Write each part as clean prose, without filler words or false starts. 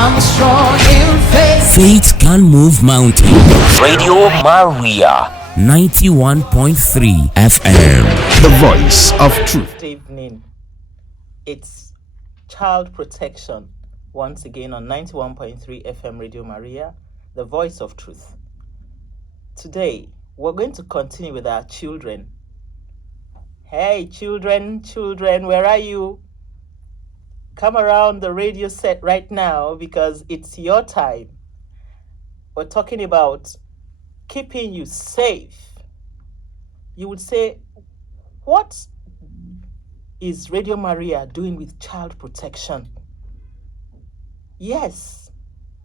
I'm strong in faith. Faith can move mountains. Radio Maria, 91.3 FM. The voice of truth. Good evening. It's child protection once again on 91.3 FM Radio Maria, the voice of truth. Today, we're going to continue with our children. Hey, children, where are you? Come around the radio set right now because it's your time. We're talking about keeping you safe. You would say, what is Radio Maria doing with child protection? Yes,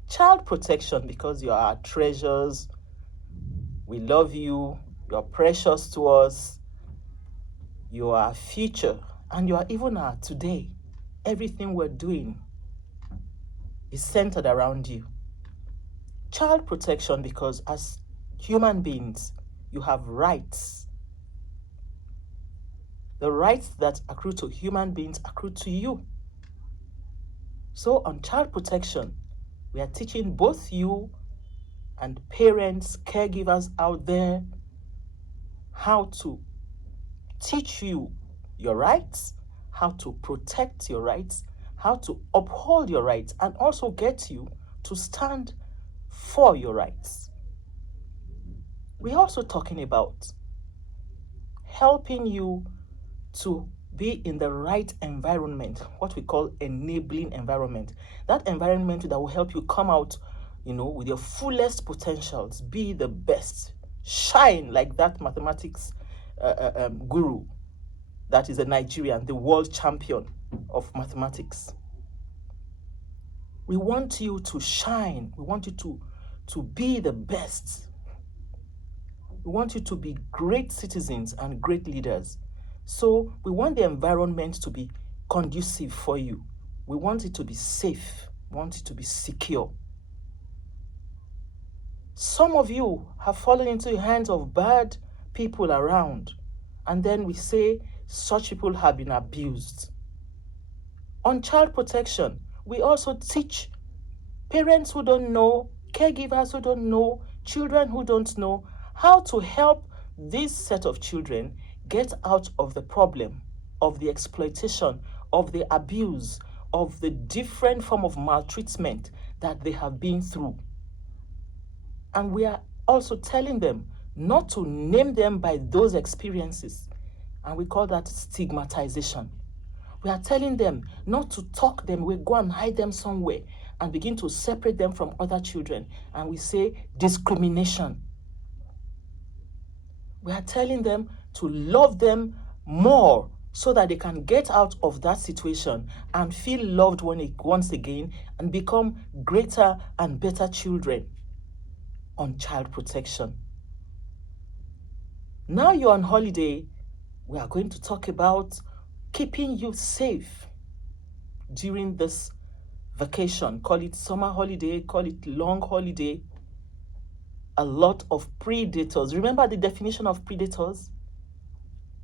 child protection, because you are our treasures. We love you. You're precious to us. You are our future, and you are even our today. Everything we're doing is centered around you. Child protection, because as human beings, you have rights. The rights that accrue to human beings accrue to you. So on child protection, we are teaching both you and parents, caregivers out there, how to teach you your rights, how to protect your rights, how to uphold your rights, and also get you to stand for your rights. We're also talking about helping you to be in the right environment, what we call enabling environment. That environment that will help you come out, with your fullest potentials, be the best, shine like that mathematics guru that is a Nigerian, the world champion of mathematics. We want you to shine. We want you to be the best. We want you to be great citizens and great leaders. So we want the environment to be conducive for you. We want it to be safe. We want it to be secure. Some of you have fallen into the hands of bad people around, and then we say such people have been abused. On child protection, we also teach parents who don't know, caregivers who don't know, children who don't know, how to help this set of children get out of the problem, of the exploitation, of the abuse, of the different form of maltreatment that they have been through. And we are also telling them not to name them by those experiences. And we call that stigmatization. We are telling them not to talk them, we go and hide them somewhere and begin to separate them from other children. And we say discrimination. We are telling them to love them more so that they can get out of that situation and feel loved once again and become greater and better children. On child protection. Now you're on holiday, we are going to talk about keeping you safe during this vacation. Call it summer holiday, call it long holiday. A lot of predators. Remember the definition of predators?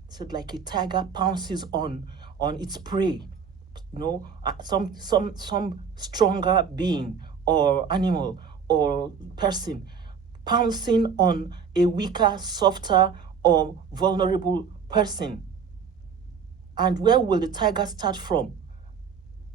It said like a tiger pounces on its prey. Some stronger being or animal or person pouncing on a weaker, softer, or vulnerable person. And where will the tiger start from?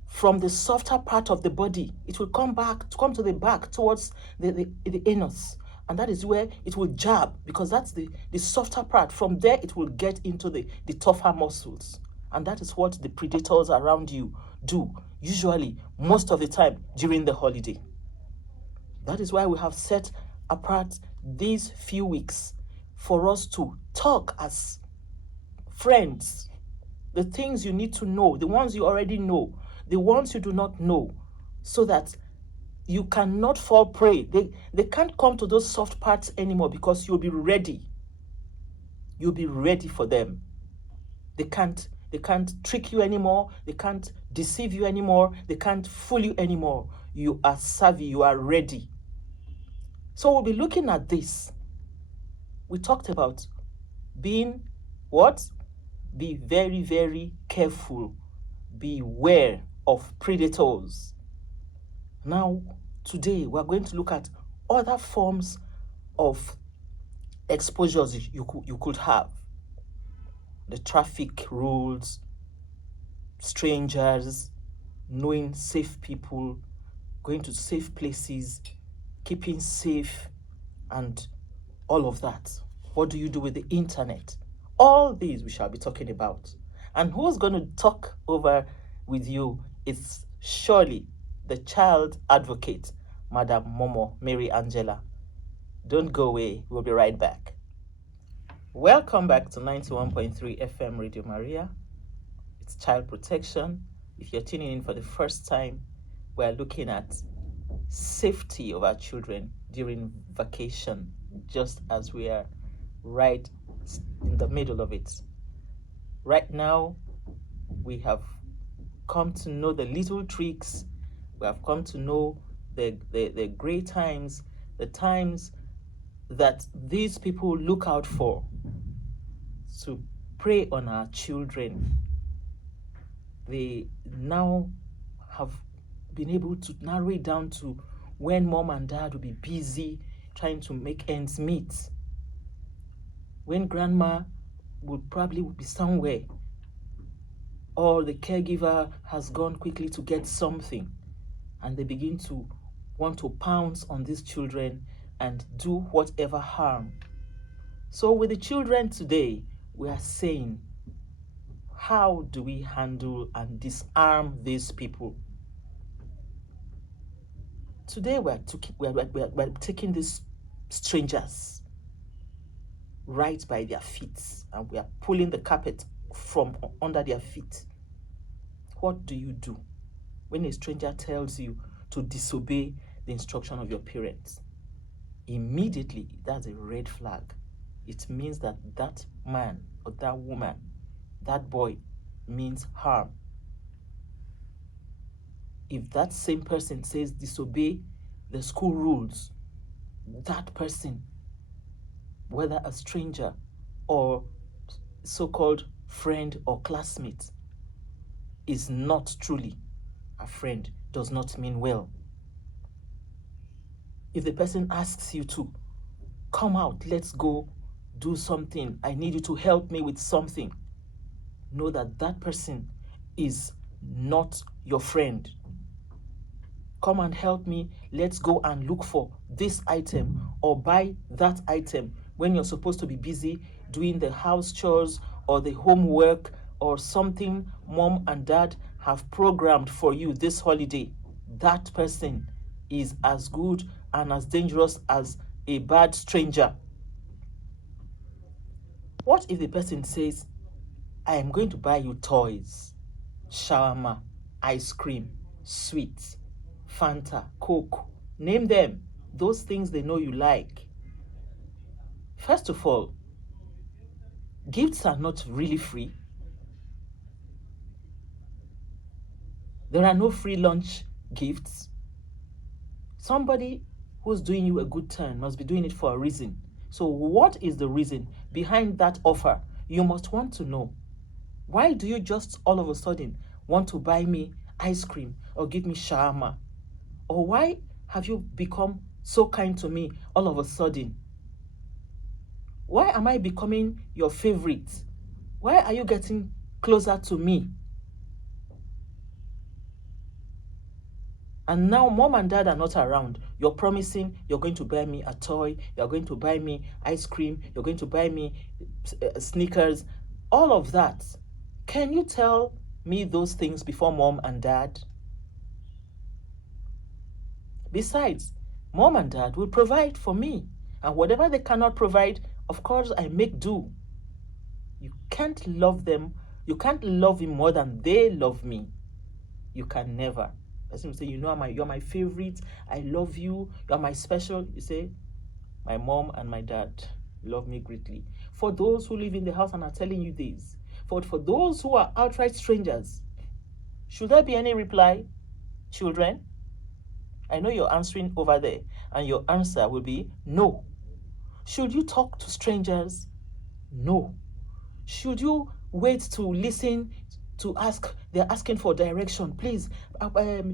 From the softer part of the body. It will come to the back towards the anus. And that is where it will jab, because that's the softer part. From there, it will get into the tougher muscles. And that is what the predators around you do, usually, most of the time, during the holiday. That is why we have set apart these few weeks for us to talk as friends. The things you need to know, the ones you already know, the ones you do not know, so that you cannot fall prey. They can't come to those soft parts anymore because you'll be ready. You'll be ready for them. They can't trick you anymore. They can't deceive you anymore. They can't fool you anymore. You are savvy. You are ready. So we'll be looking at this. We talked about being what? Be very, very careful. Beware of predators. Now, today, we're going to look at other forms of exposures you could have. The traffic rules, strangers, knowing safe people, going to safe places, keeping safe, and all of that. What do you do with the internet? All these we shall be talking about. And who's going to talk over with you is surely the child advocate, Madam Momoh, Mary Angela. Don't go away. We'll be right back. Welcome back to 91.3 FM Radio Maria. It's child protection. If you're tuning in for the first time, we're looking at safety of our children during vacation, just as we are right in the middle of it. Right now, we have come to know the little tricks. We have come to know the great times, the times that these people look out for to prey on our children. They now have been able to narrow it down to when mom and dad will be busy trying to make ends meet, when grandma would probably be somewhere, or the caregiver has gone quickly to get something, and they begin to want to pounce on these children and do whatever harm. So with the children today, we are saying, how do we handle and disarm these people? Today we're taking these strangers right by their feet, and we are pulling the carpet from under their feet. What do you do when a stranger tells you to disobey the instruction of your parents? Immediately, that's a red flag. It means that that man or that woman, that boy, means harm. If that same person says disobey the school rules, that person, whether a stranger or so-called friend or classmate, is not truly a friend, does not mean well. If the person asks you to come out, let's go do something, I need you to help me with something, know that that person is not your friend. Come and help me, let's go and look for this item or buy that item, when you're supposed to be busy doing the house chores or the homework or something mom and dad have programmed for you this holiday. That person is as good and as dangerous as a bad stranger. What if the person says, I am going to buy you toys, shawarma, ice cream, sweets, Fanta, Coke, name them, those things they know you like. First of all, gifts are not really free. There are no free lunch gifts. Somebody who's doing you a good turn must be doing it for a reason. So what is the reason behind that offer? You must want to know. Why do you just all of a sudden want to buy me ice cream or give me shawarma? Or why have you become so kind to me all of a sudden? Why am I becoming your favorite? Why are you getting closer to me? And now mom and dad are not around. You're promising you're going to buy me a toy, you're going to buy me ice cream, you're going to buy me sneakers, all of that. Can you tell me those things before mom and dad? Besides, mom and dad will provide for me. And whatever they cannot provide, of course, I make do. You can't love them. You can't love him more than they love me. You can never. Person will say, you know, you're my favorite. I love you. You're my special. You say, my mom and my dad love me greatly. For those who live in the house and are telling you this, for those who are outright strangers, should there be any reply, children? I know you're answering over there, and your answer will be no. Should you talk to strangers? No. Should you wait to listen to ask, they're asking for direction. Please,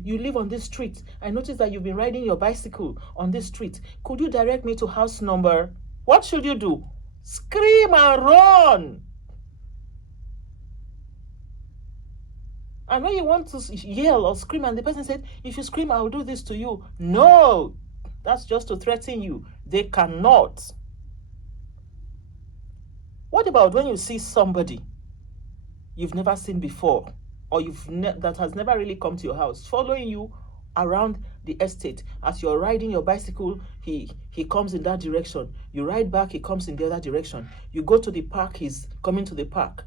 you live on this street. I noticed that you've been riding your bicycle on this street. Could you direct me to house number? What should you do? Scream and run. And when you want to yell or scream and the person said, if you scream, I'll do this to you. No, that's just to threaten you. They cannot. What about when you see somebody you've never seen before, or that has never really come to your house, following you around the estate? As you're riding your bicycle, he comes in that direction. You ride back, he comes in the other direction. You go to the park, he's coming to the park.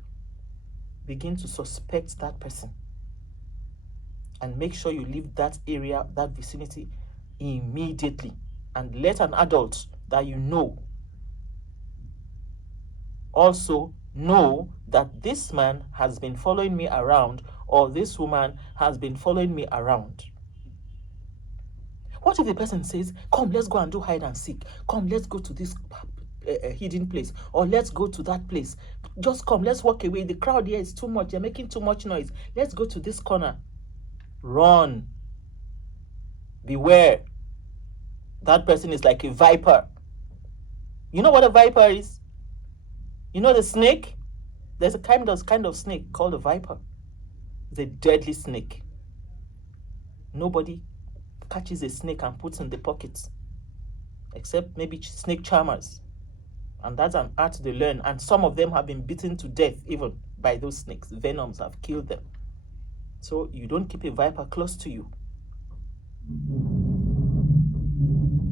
Begin to suspect that person. And make sure you leave that area, that vicinity, immediately. And let an adult that you know also know that this man has been following me around, or this woman has been following me around. What if the person says, come, let's go and do hide and seek. Come, let's go to this hidden place, or let's go to that place. Just come, let's walk away. The crowd here is too much. They're making too much noise. Let's go to this corner. Run. Beware. That person is like a viper. You know what a viper is? You know the snake? There's a kind of snake called a viper. It's a deadly snake. Nobody catches a snake and puts in the pocket, except maybe snake charmers. And that's an art they learn. And some of them have been beaten to death even by those snakes. Venoms have killed them. So you don't keep a viper close to you.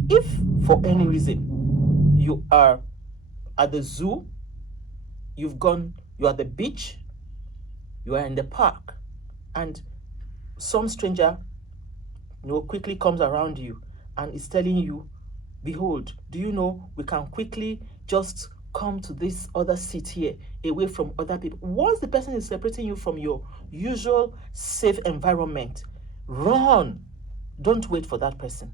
If for any reason you are at the zoo, you are at the beach, you are in the park, and some stranger quickly comes around you and is telling you, behold, do you know we can quickly just come to this other seat here, away from other people. Once the person is separating you from your usual safe environment, run. Don't wait for that person.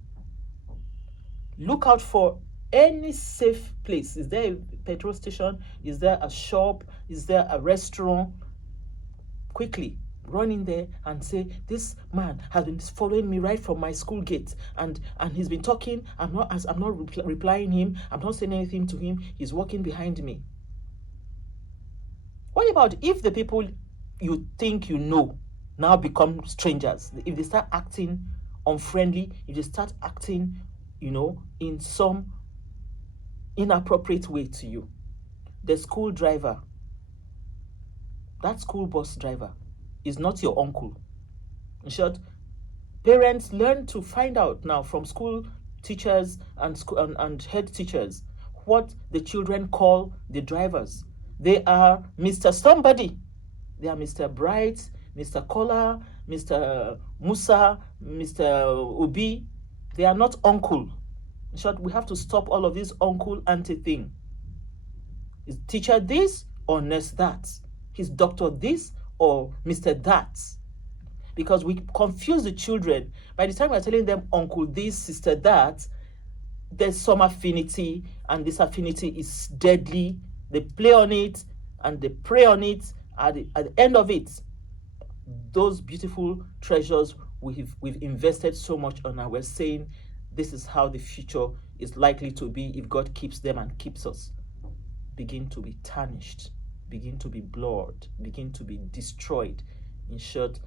Look out for any safe place. Is there a petrol station? Is there a shop? Is there a restaurant? Quickly run in there and say, this man has been following me right from my school gate, and he's been talking. I'm not replying him. I'm not saying anything to him. He's walking behind me. What about if the people you think you know now become strangers? If they start acting unfriendly, if they start acting, in some inappropriate way to you. The school driver, that school bus driver, is not your uncle. In short, parents learn to find out now from school teachers and head teachers what the children call the drivers. They are Mr. Somebody. They are Mr. Bright, Mr. Kola, Mr. Musa, Mr. Obi. They are not uncle. In short, we have to stop all of this uncle auntie thing. Is teacher this or nurse that? Is doctor this or Mr. that? Because we confuse the children. By the time we're telling them uncle this, sister that, there's some affinity, and this affinity is deadly. They play on it and they prey on it. At the end of it, those beautiful treasures we've invested so much on, and we're saying this is how the future is likely to be if God keeps them and keeps us, begin to be tarnished, begin to be blurred, begin to be destroyed. In short,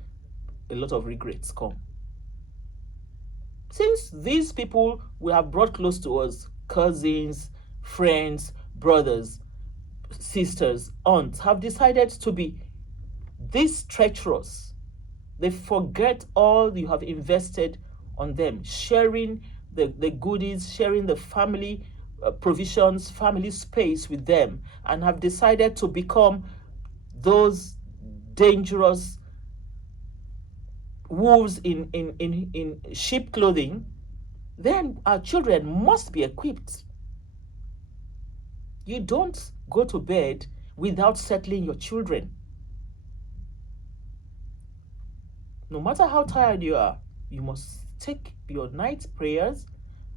a lot of regrets come. Since these people we have brought close to us, cousins, friends, brothers, sisters, aunts, have decided to be this treacherous, they forget all you have invested on them, sharing the goodies, sharing the family provisions, family space with them, and have decided to become those dangerous wolves in sheep clothing. Then our children must be equipped. You don't go to bed without settling your children. No matter how tired you are, you must take your night prayers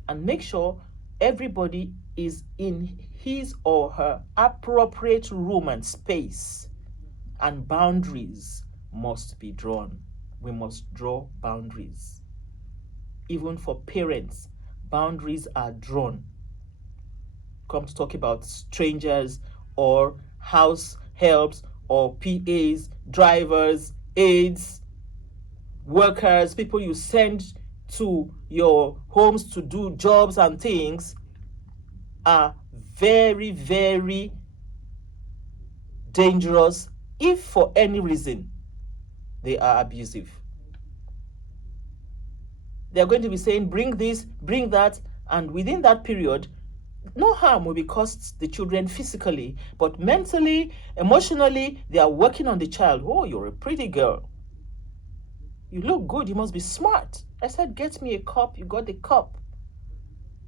and make sure everybody is in his or her appropriate room and space and boundaries must be drawn. We must draw boundaries. Even for parents, boundaries are drawn. Come to talk about strangers or house helps or PAs, drivers, aides, workers, people you send to your homes to do jobs and things are very, very dangerous if for any reason they are abusive. They're going to be saying, bring this, bring that, and within that period, no harm will be caused the children physically, but mentally, emotionally, they are working on the child. Oh, you're a pretty girl. You look good. You must be smart. I said, get me a cup. You got the cup.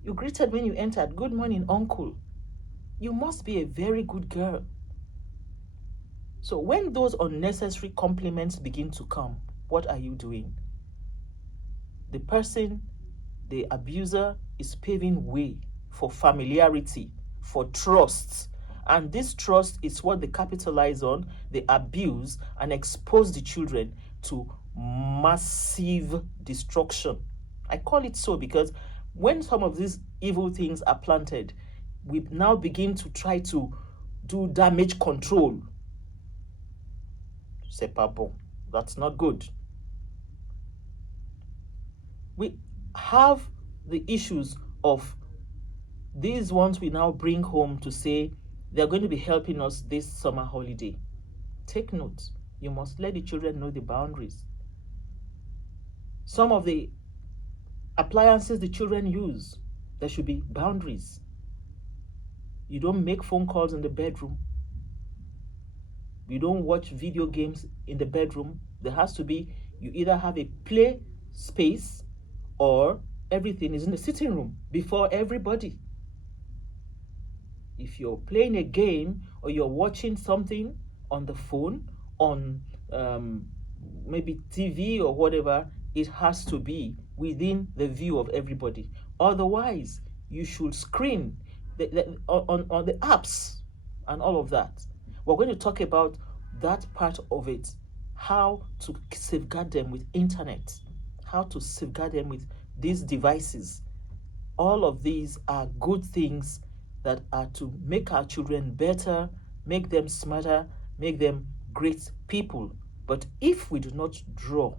You greeted when you entered. Good morning, uncle. You must be a very good girl. So when those unnecessary compliments begin to come, what are you doing? The person, the abuser, is paving way for familiarity, for trust. And this trust is what they capitalize on, they abuse and expose the children to massive destruction. I call it so because when some of these evil things are planted, we now begin to try to do damage control. C'est pas bon. That's not good. We have the issues of these ones we now bring home to say they're going to be helping us this summer holiday. Take note. You must let the children know the boundaries. Some of the appliances the children use, there should be boundaries. You don't make phone calls in the bedroom. You don't watch video games in the bedroom. There has to be, you either have a play space or everything is in the sitting room before everybody. If you're playing a game or you're watching something on the phone, on maybe TV or whatever, it has to be within the view of everybody. Otherwise, you should screen on the apps and all of that. We're going to talk about that part of it, how to safeguard them with internet, how to safeguard them with these devices. All of these are good things that are to make our children better, make them smarter, make them great people. But if we do not draw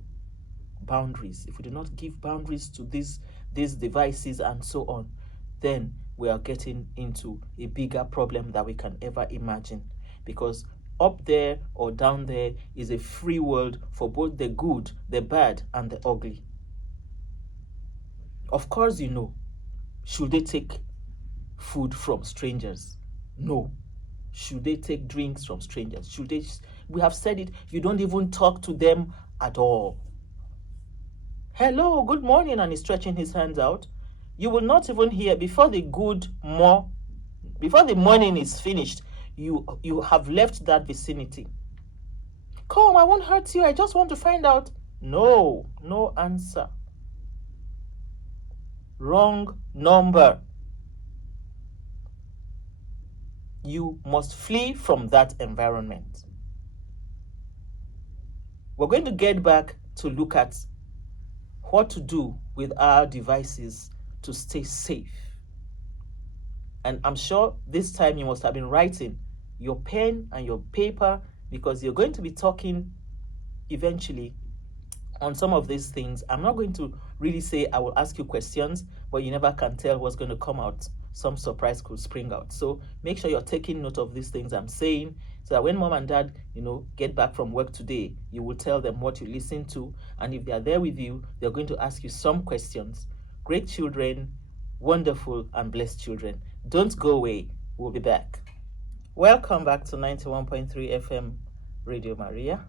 boundaries, if we do not give boundaries to these devices and so on, then we are getting into a bigger problem that we can ever imagine. Because up there or down there is a free world for both the good, the bad, and the ugly. Of course, you know, should they take food from strangers? No. Should they take drinks from strangers? Should they? We have said it, you don't even talk to them at all. Hello, good morning, and he's stretching his hands out. You will not even hear before the before the morning is finished, you have left that vicinity. Come, I won't hurt you. I just want to find out. No answer. Wrong number. You must flee from that environment. We're going to get back to look at what to do with our devices to stay safe. And I'm sure this time you must have been writing your pen and your paper because you're going to be talking eventually on some of these things. I'm not going to really say I will ask you questions, but you never can tell what's going to come out. Some surprise could spring out. So make sure you're taking note of these things I'm saying so that when mom and dad, get back from work today, you will tell them what you listened to. And if they are there with you, they're going to ask you some questions. Great children, wonderful and blessed children. Don't go away. We'll be back. Welcome back to 91.3 FM Radio Maria.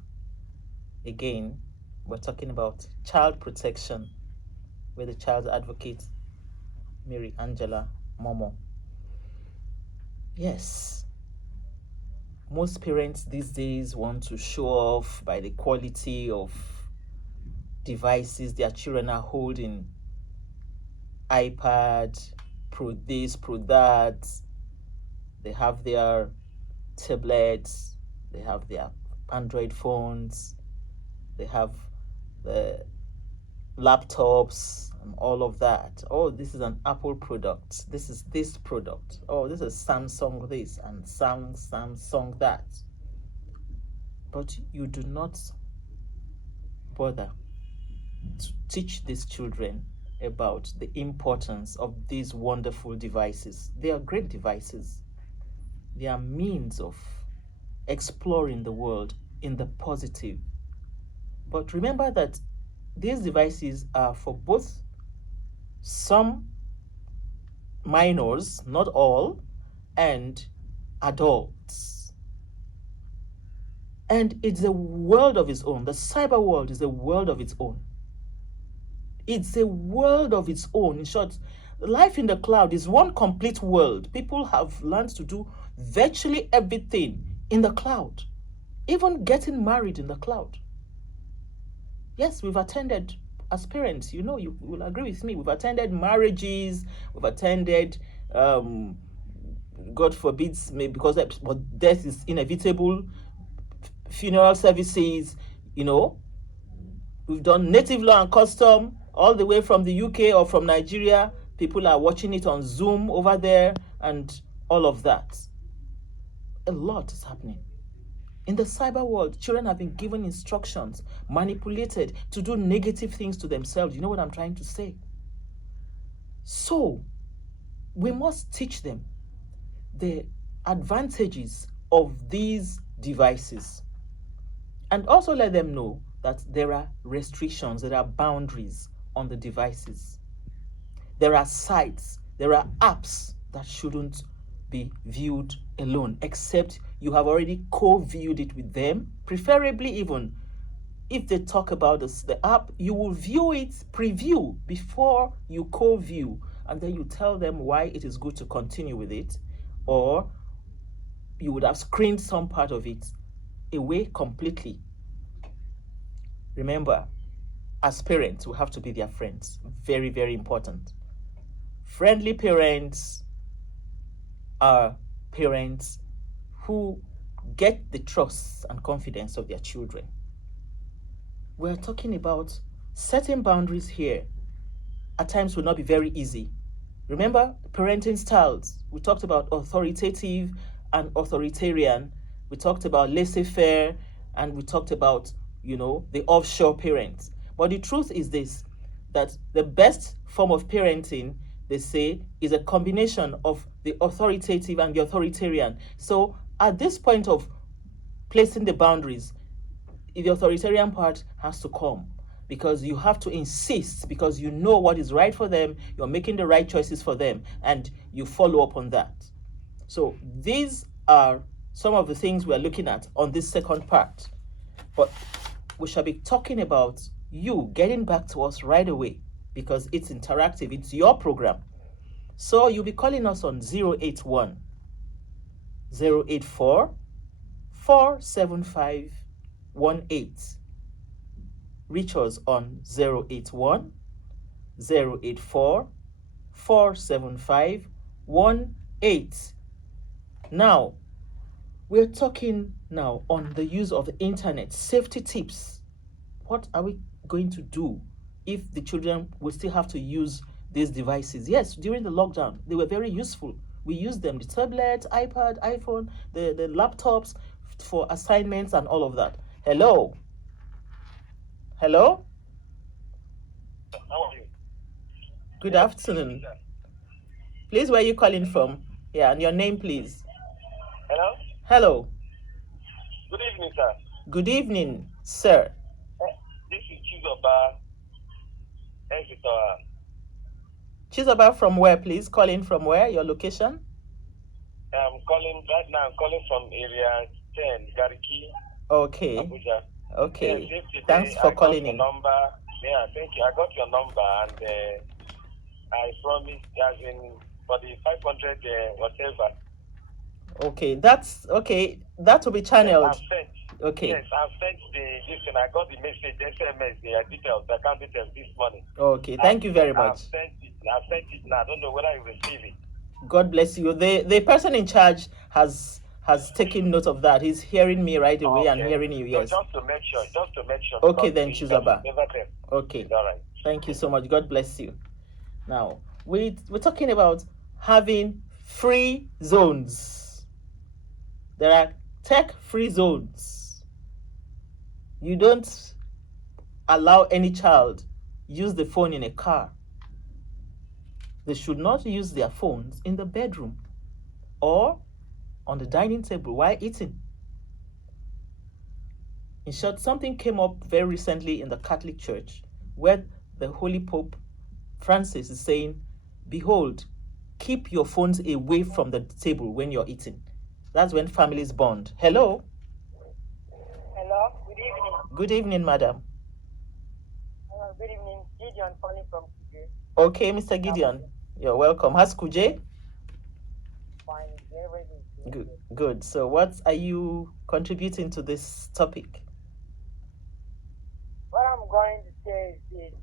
Again, we're talking about child protection with the child advocate, Mary Angela Momoh. Yes, most parents these days want to show off by the quality of devices their children are holding. iPad, Pro this, Pro that. They have their tablets, they have their Android phones, They have the laptops and all of that. Oh, this is an Apple product. This is this product. Oh, this is Samsung this and Samsung that. But you do not bother to teach these children about the importance of these wonderful devices. They are great devices. They are means of exploring the world in the positive. But remember that these devices are for both some minors, not all, and adults. And it's a world of its own. The cyber world is a world of its own. It's a world of its own. In short, life in the cloud is one complete world. People have learned to do virtually everything in the cloud, even getting married in the cloud. Yes, we've attended, as parents, you know, you will agree with me, we've attended marriages, we've attended, God forbids, maybe because death is inevitable, funeral services, you know. We've done native law and custom all the way from the UK or from Nigeria. People are watching it on Zoom over there and all of that. A lot is happening. In the cyber world, children have been given instructions, manipulated to do negative things to themselves. You know what I'm trying to say? So, we must teach them the advantages of these devices and also let them know that there are restrictions, there are boundaries on the devices. There are sites, there are apps that shouldn't be viewed alone, except you have already co-viewed it with them. Preferably, even if they talk about the app, you will view it, preview before you co-view, and then you tell them why it is good to continue with it, or you would have screened some part of it away completely. Remember, as parents, we have to be their friends. Very, very important. Friendly parents are parents who get the trust and confidence of their children. We're talking about setting boundaries here. At times will not be very easy. Remember parenting styles. We talked about authoritative and authoritarian. We talked about laissez-faire, and we talked about, you know, the offshore parents. But the truth is this, that the best form of parenting, they say, is a combination of the authoritative and the authoritarian. So at this point of placing the boundaries, the authoritarian part has to come, because you have to insist, because you know what is right for them, you're making the right choices for them, and you follow up on that. So these are some of the things we're looking at on this second part. But we shall be talking about you getting back to us right away, because it's interactive, it's your program. So you'll be calling us on 081 084 47518. Reach us on 081 084 47518. Now, we're talking now on the use of the internet, safety tips. What are we going to do if the children will still have to use these devices? Yes, during the lockdown, they were very useful. We used them, the tablet, iPad, iPhone, the laptops for assignments and all of that. Hello? Hello? How are you? Good afternoon. Please, where are you calling from? Yeah, and your name, please. Hello? Hello. Good evening, sir. Good evening, sir. This is Chizoba. Exeter. Chizoba from where, please? Calling from where? Your location? I'm calling right now. I'm calling from area 10, Gariki, Okay. Abuja. Okay. Yes, yesterday Thanks for calling I got in. your number. Yeah, thank you. I got your number, and I promised, as in, for the 500 whatever. Okay, that's okay. That will be channeled. Yes, I've sent. Okay. Yes, I've sent this, and I got the message, SMS, the details, the account details this morning. Okay, thank you very much. I've sent it now. I don't know whether you receive it. God bless you. The person in charge has has taken note of that. He's hearing me right away and hearing you. Yes. So just to make sure. Okay, then Chizaba. Okay. It's all right. Thank you so much. God bless you. Now, we're talking about having free zones. There are tech-free zones. You don't allow any child use the phone in a car. They should not use their phones in the bedroom or on the dining table while eating. In short, something came up very recently in the Catholic Church where the Holy Pope Francis is saying, behold, keep your phones away from the table when you're eating. That's when families bond. Hello? Hello, good evening. Good evening, madam. Good evening, Gideon calling from Kuje. Okay, Mr. Gideon, you're welcome. How's Kuje? Fine, very good. Good. So what are you contributing to this topic? What I'm going to say is this,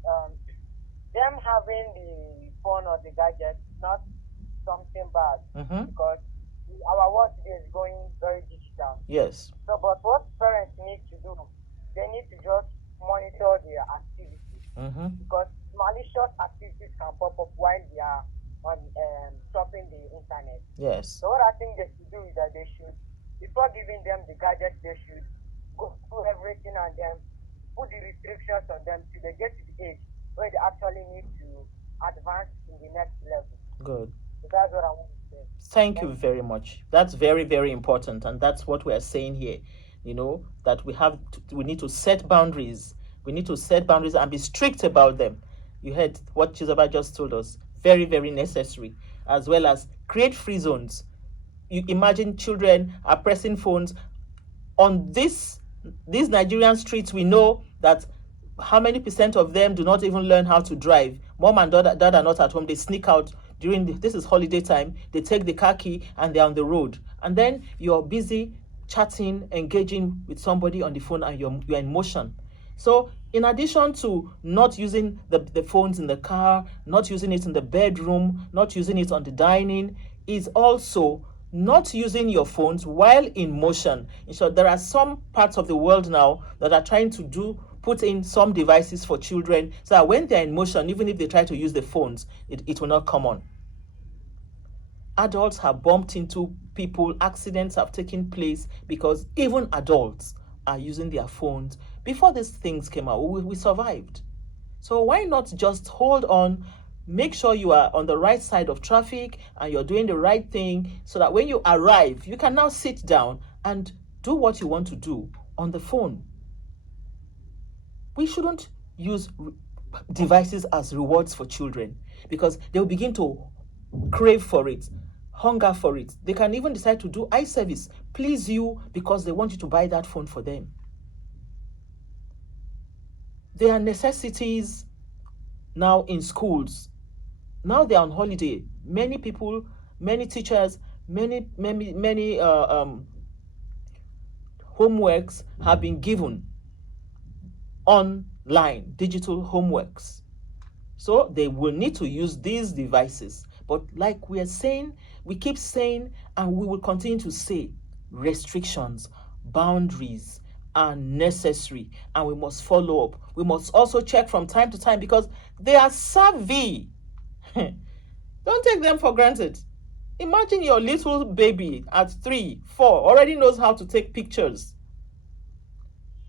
them having the phone or the gadget is not something bad because our world today is going very digital. Yes. So, but what parents need to do, they need to just monitor their activities because malicious activities can pop up while they are on shopping the internet. Yes. So what I think they should do is that they should, before giving them the gadget, they should go through everything and then put the restrictions on them till they get to the age where they actually need to advance in the next level. Good. So that's what I want to say. Thank you very much. That's very, very important, and that's what we are saying here. You know, that we need to set boundaries. We need to set boundaries and be strict about them. You heard what Chizoba just told us. Very, very necessary, as well as create free zones. You imagine children are pressing phones on these Nigerian streets. We know that how many percent of them do not even learn how to drive. Mom and dad are not at home. They sneak out during this is holiday time. They take the car key and they're on the road. And then you're busy chatting, engaging with somebody on the phone, and you're in motion. So in addition to not using the phones in the car, not using it in the bedroom, not using it on the dining, is also not using your phones while in motion. In short, there are some parts of the world now that are trying to put in some devices for children so that when they're in motion, even if they try to use the phones, it will not come on. Adults have bumped into people, accidents have taken place because even adults are using their phones. Before these things came out, we survived. So why not just hold on, make sure you are on the right side of traffic and you're doing the right thing so that when you arrive, you can now sit down and do what you want to do on the phone. We shouldn't use devices as rewards for children because they'll begin to crave for it, hunger for it. They can even decide to do eye service, please you, because they want you to buy that phone for them. There are necessities now in schools. Now they're on holiday. Many people, many teachers, many homeworks have been given online, digital homeworks. So they will need to use these devices. But like we are saying, we keep saying, and we will continue to say, restrictions, boundaries are necessary, and we must follow up. We must also check from time to time because they are savvy. Don't take them for granted. Imagine your little baby at 3, 4 already knows how to take pictures.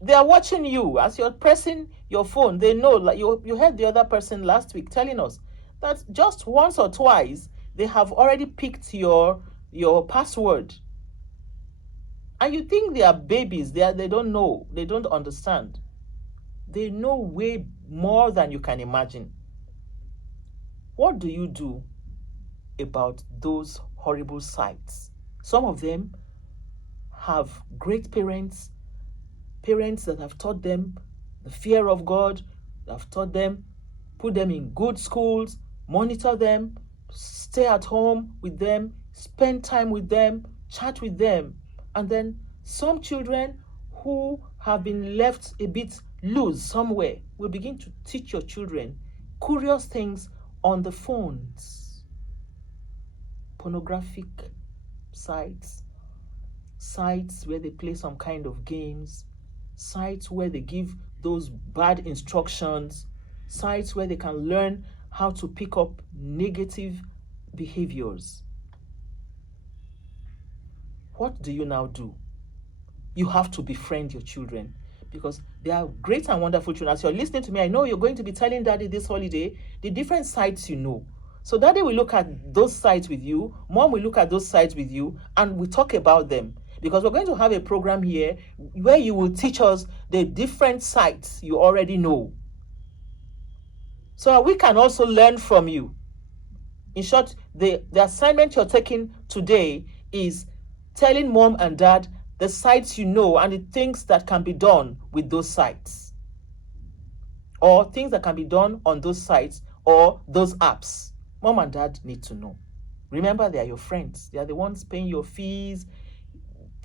They are watching you as you're pressing your phone. They know, like you heard the other person last week telling us that just once or twice they have already picked your password. And you think they are babies, they don't know, they don't understand. They know way more than you can imagine. What do you do about those horrible sights? Some of them have great parents that have taught them the fear of God, that have taught them, put them in good schools, monitor them, stay at home with them, spend time with them, chat with them. And then some children who have been left a bit loose somewhere will begin to teach your children curious things on the phones, pornographic sites, sites where they play some kind of games, sites where they give those bad instructions, sites where they can learn how to pick up negative behaviors. What do you now do? You have to befriend your children because they are great and wonderful children. As you're listening to me, I know you're going to be telling daddy this holiday the different sites you know. So daddy will look at those sites with you, mom will look at those sites with you, and we talk about them. Because we're going to have a program here where you will teach us the different sites you already know. So we can also learn from you. In short, the assignment you're taking today is telling mom and dad the sites you know and the things that can be done with those sites, or things that can be done on those sites or those apps. Mom and dad need to know. Remember, they are your friends. They are the ones paying your fees,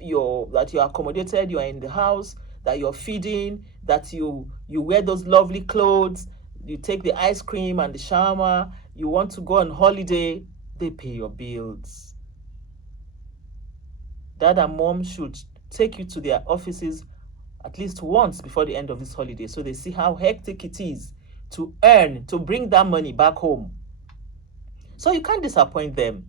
that you're accommodated, you're in the house, that you're feeding, that you wear those lovely clothes, you take the ice cream and the shawarma, you want to go on holiday, they pay your bills. Dad and mom should take you to their offices at least once before the end of this holiday so they see how hectic it is to bring that money back home. So you can't disappoint them.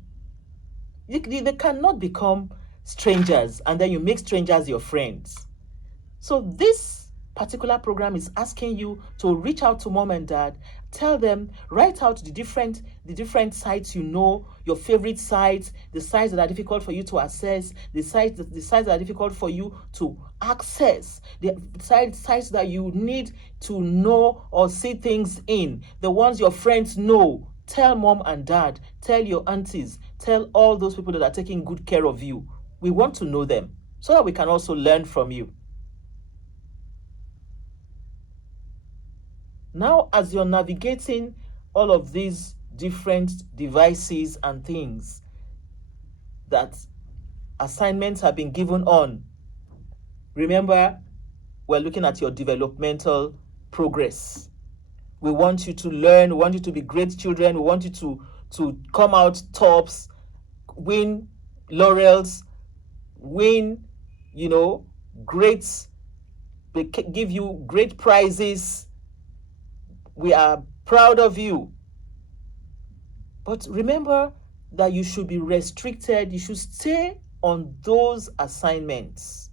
They cannot become strangers and then you make strangers your friends. So this particular program is asking you to reach out to mom and dad, tell them, write out the different sites you know, your favorite sites, the sites that are difficult for you to access, the sites that are difficult for you to access, the sites that you need to know or see things in, the ones your friends know. Tell mom and dad, tell your aunties, tell all those people that are taking good care of you. We want to know them so that we can also learn from you. Now, as you're navigating all of these different devices and things that assignments have been given on, remember, we're looking at your developmental progress. We want you to learn, we want you to be great children, we want you to come out tops, win laurels, win, great, they give you great prizes. We are proud of you. But remember that you should be restricted. You should stay on those assignments.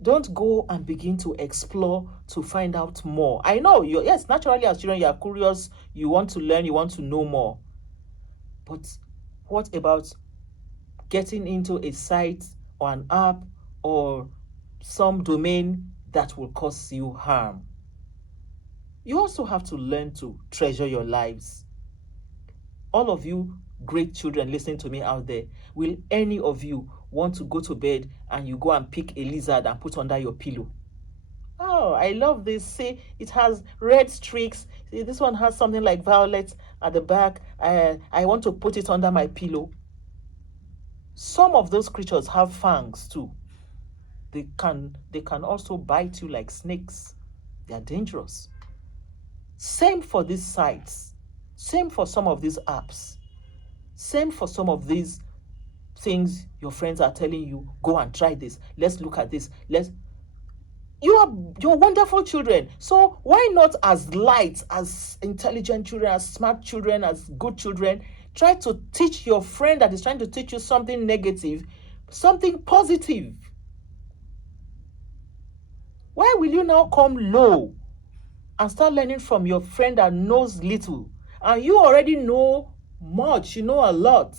Don't go and begin to explore to find out more. I know, yes, naturally as children, you are curious, you want to learn, you want to know more. But what about getting into a site or an app or some domain that will cause you harm? You also have to learn to treasure your lives. All of you great children listening to me out there, will any of you want to go to bed and you go and pick a lizard and put under your pillow? Oh, I love this. See, it has red streaks. See, this one has something like violet at the back. I want to put it under my pillow. Some of those creatures have fangs too. They can also bite you like snakes. They are dangerous. Same for these sites. Same for some of these apps. Same for some of these things your friends are telling you, go and try this. Let's look at this. You're wonderful children. So why not, as light, as intelligent children, as smart children, as good children, try to teach your friend that is trying to teach you something negative, something positive? Why will you now come low and start learning from your friend that knows little? And you already know much, you know a lot.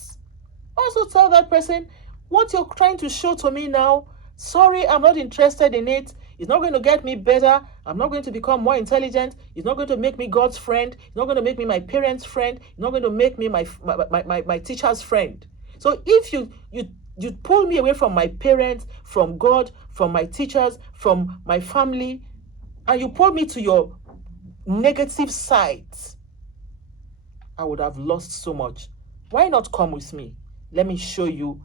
Also tell that person, what you're trying to show to me now, sorry, I'm not interested in it. It's not going to get me better. I'm not going to become more intelligent. It's not going to make me God's friend. It's not going to make me my parents' friend. It's not going to make me my teacher's friend. So if you pull me away from my parents, from God, from my teachers, from my family, and you pull me to your negative side, I would have lost so much. Why not come with me? Let me show you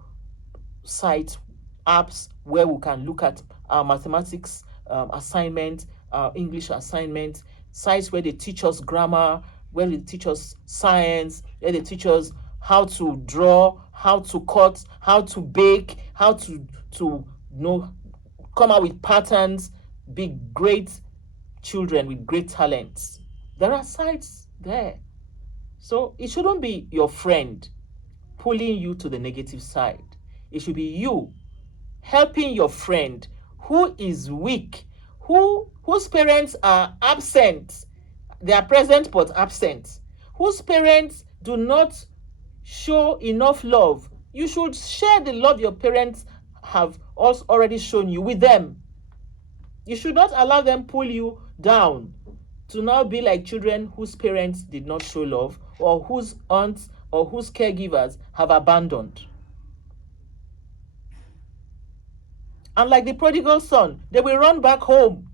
sites, apps where we can look at our mathematics assignment, our English assignment, sites where they teach us grammar, where they teach us science, where they teach us how to draw, how to cut, how to bake, how to know, come out with patterns, be great children with great talents. There are sides there. So it shouldn't be your friend pulling you to the negative side. It should be you helping your friend who is weak, whose parents are absent. They are present but absent. Whose parents do not show enough love. You should share the love your parents have also already shown you with them. You should not allow them pull you down to now be like children whose parents did not show love, or whose aunts or whose caregivers have abandoned. And like the prodigal son, they will run back home.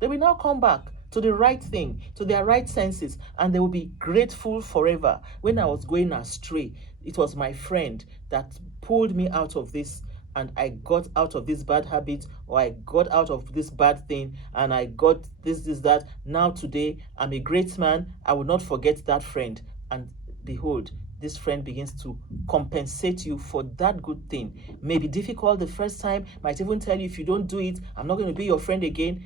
They will now come back to the right thing, to their right senses, and they will be grateful forever. When I was going astray, it was my friend that pulled me out of this, and I got out of this bad habit, or I got out of this bad thing, and I got this, that. Now today, I'm a great man. I will not forget that friend. And behold, this friend begins to compensate you for that good thing. May be difficult the first time, might even tell you, if you don't do it, I'm not going to be your friend again.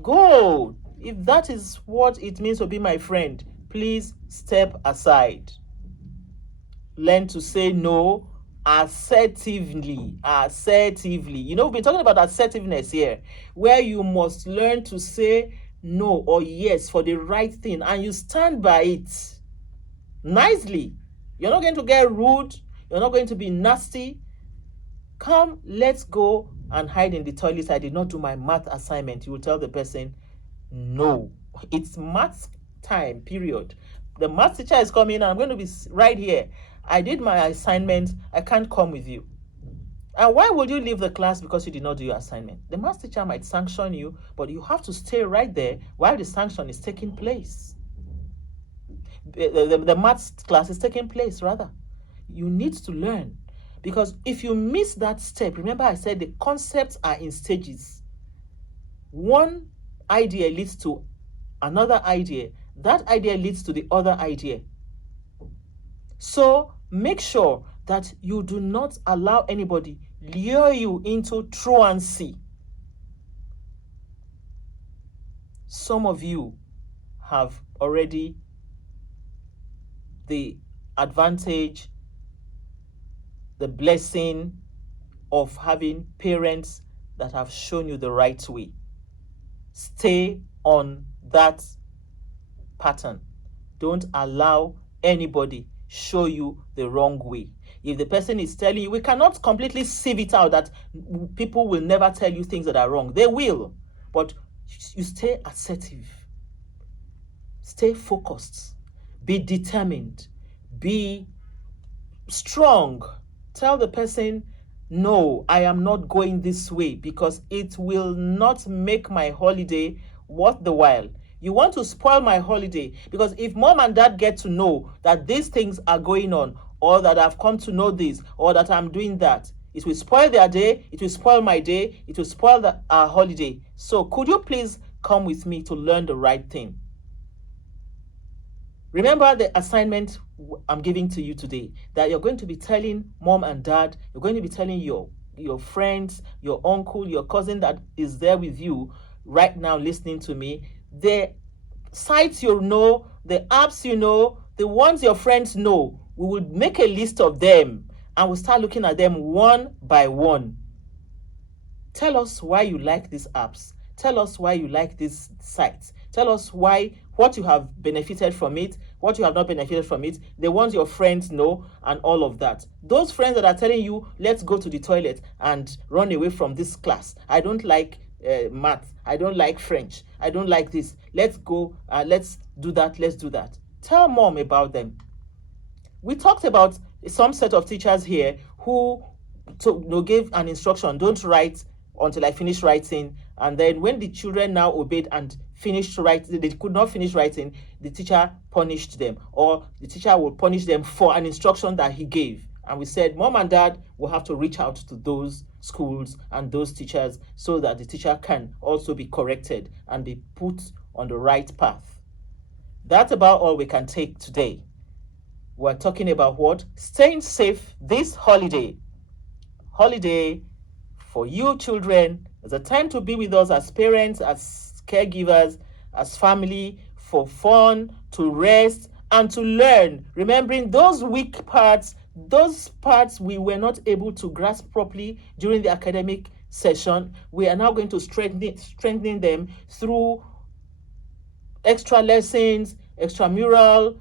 Go. If that is what it means to be my friend, please step aside. Learn to say no assertively. We've been talking about assertiveness here, where you must learn to say no or yes for the right thing, and you stand by it nicely. You're not going to get rude. You're not going to be nasty. Come, let's go and hide in the toilet. I did not do my math assignment. You will tell the person, no, it's math time, period. The math teacher is coming and I'm going to be right here. I did my assignment. I can't come with you. And why would you leave the class because you did not do your assignment? The math teacher might sanction you, but you have to stay right there while the sanction is taking place. The math class is taking place, rather. You need to learn, because if you miss that step, remember I said the concepts are in stages. One idea leads to another idea. That idea leads to the other idea. So make sure that you do not allow anybody lure you into truancy. Some of you have already the advantage, the blessing of having parents that have shown you the right way. Stay on that pattern. Don't allow anybody show you the wrong way. If the person is telling you, we cannot completely sieve it out that people will never tell you things that are wrong. They will, but you stay assertive, stay focused, be determined, be strong. Tell the person, no, I am not going this way, because it will not make my holiday worth the while. You want to spoil my holiday, because if mom and dad get to know that these things are going on, or that I've come to know this, or that I'm doing that, it will spoil their day, it will spoil my day, it will spoil our holiday. So could you please come with me to learn the right thing? Remember the assignment I'm giving to you today, that you're going to be telling mom and dad, you're going to be telling your friends, your uncle, your cousin that is there with you right now listening to me, the sites you know, the apps you know, the ones your friends know. We would make a list of them and we'll start looking at them one by one. Tell us why you like these apps. Tell us why you like these sites. Tell us what you have benefited from it, what you have not benefited from it, the ones your friends know, and all of that. Those friends that are telling you, let's go to the toilet and run away from this class. I don't like math. I don't like French. I don't like this. Let's go. Let's do that. Let's do that. Tell mom about them. We talked about some set of teachers here who gave an instruction, don't write until I finish writing. And then when the children now obeyed and finished writing, they could not finish writing, the teacher punished them, or the teacher will punish them for an instruction that he gave. And we said, mom and dad will have to reach out to those schools and those teachers so that the teacher can also be corrected and be put on the right path. That's about all we can take today. We're talking about what? Staying safe this holiday. holiday for you children. It's a time to be with us as parents, as caregivers, as family, for fun, to rest, and to learn. Remembering those weak parts, those parts we were not able to grasp properly during the academic session, we are now going to strengthen them through extra lessons, extramural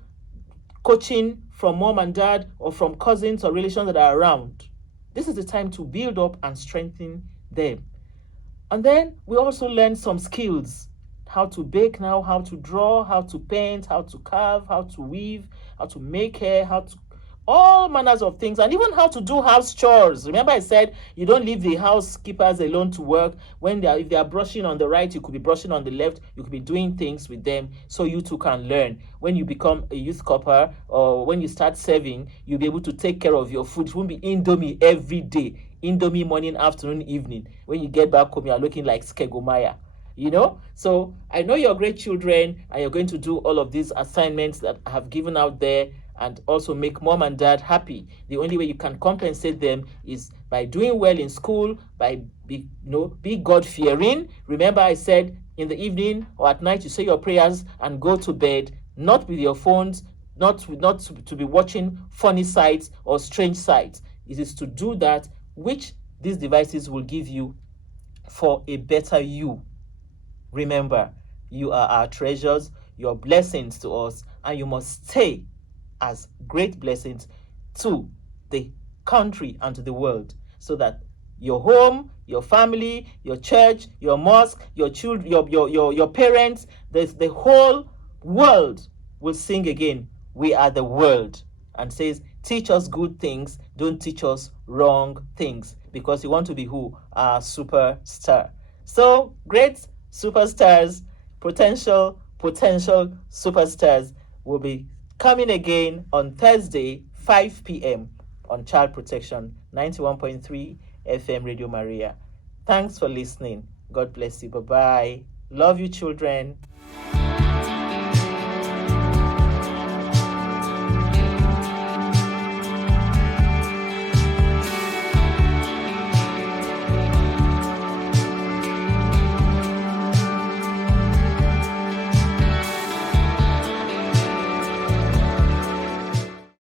coaching from mom and dad, or from cousins or relations that are around. This is the time to build up and strengthen them. And then we also learn some skills: how to bake now, how to draw, how to paint, how to carve, how to weave, how to make hair, how to all manners of things, and even how to do house chores. Remember I said you don't leave the housekeepers alone to work. If they are brushing on the right, you could be brushing on the left. You could be doing things with them so you too can learn. When you become a youth corper, or when you start serving, you'll be able to take care of your food. It won't be Indomie every day. Indomie morning, afternoon, evening. When you get back home, you're looking like Skegomaya. So I know you're great children, and you're going to do all of these assignments that I have given out there, and also make mom and dad happy. The only way you can compensate them is by doing well in school, by be God-fearing. Remember I said in the evening or at night you say your prayers and go to bed, not with your phones, not to be watching funny sights or strange sights. It is to do that which these devices will give you for a better you. Remember, you are our treasures, your blessings to us, and you must stay as great blessings to the country and to the world, so that your home, your family, your church, your mosque, your children, your parents, the whole world will sing again, "We are the world," and says, "Teach us good things, don't teach us wrong things," because you want to be who? A superstar. So, great superstars, potential superstars will be coming again on Thursday, 5 p.m. on Child Protection, 91.3 FM Radio Maria. Thanks for listening. God bless you. Bye-bye. Love you, children.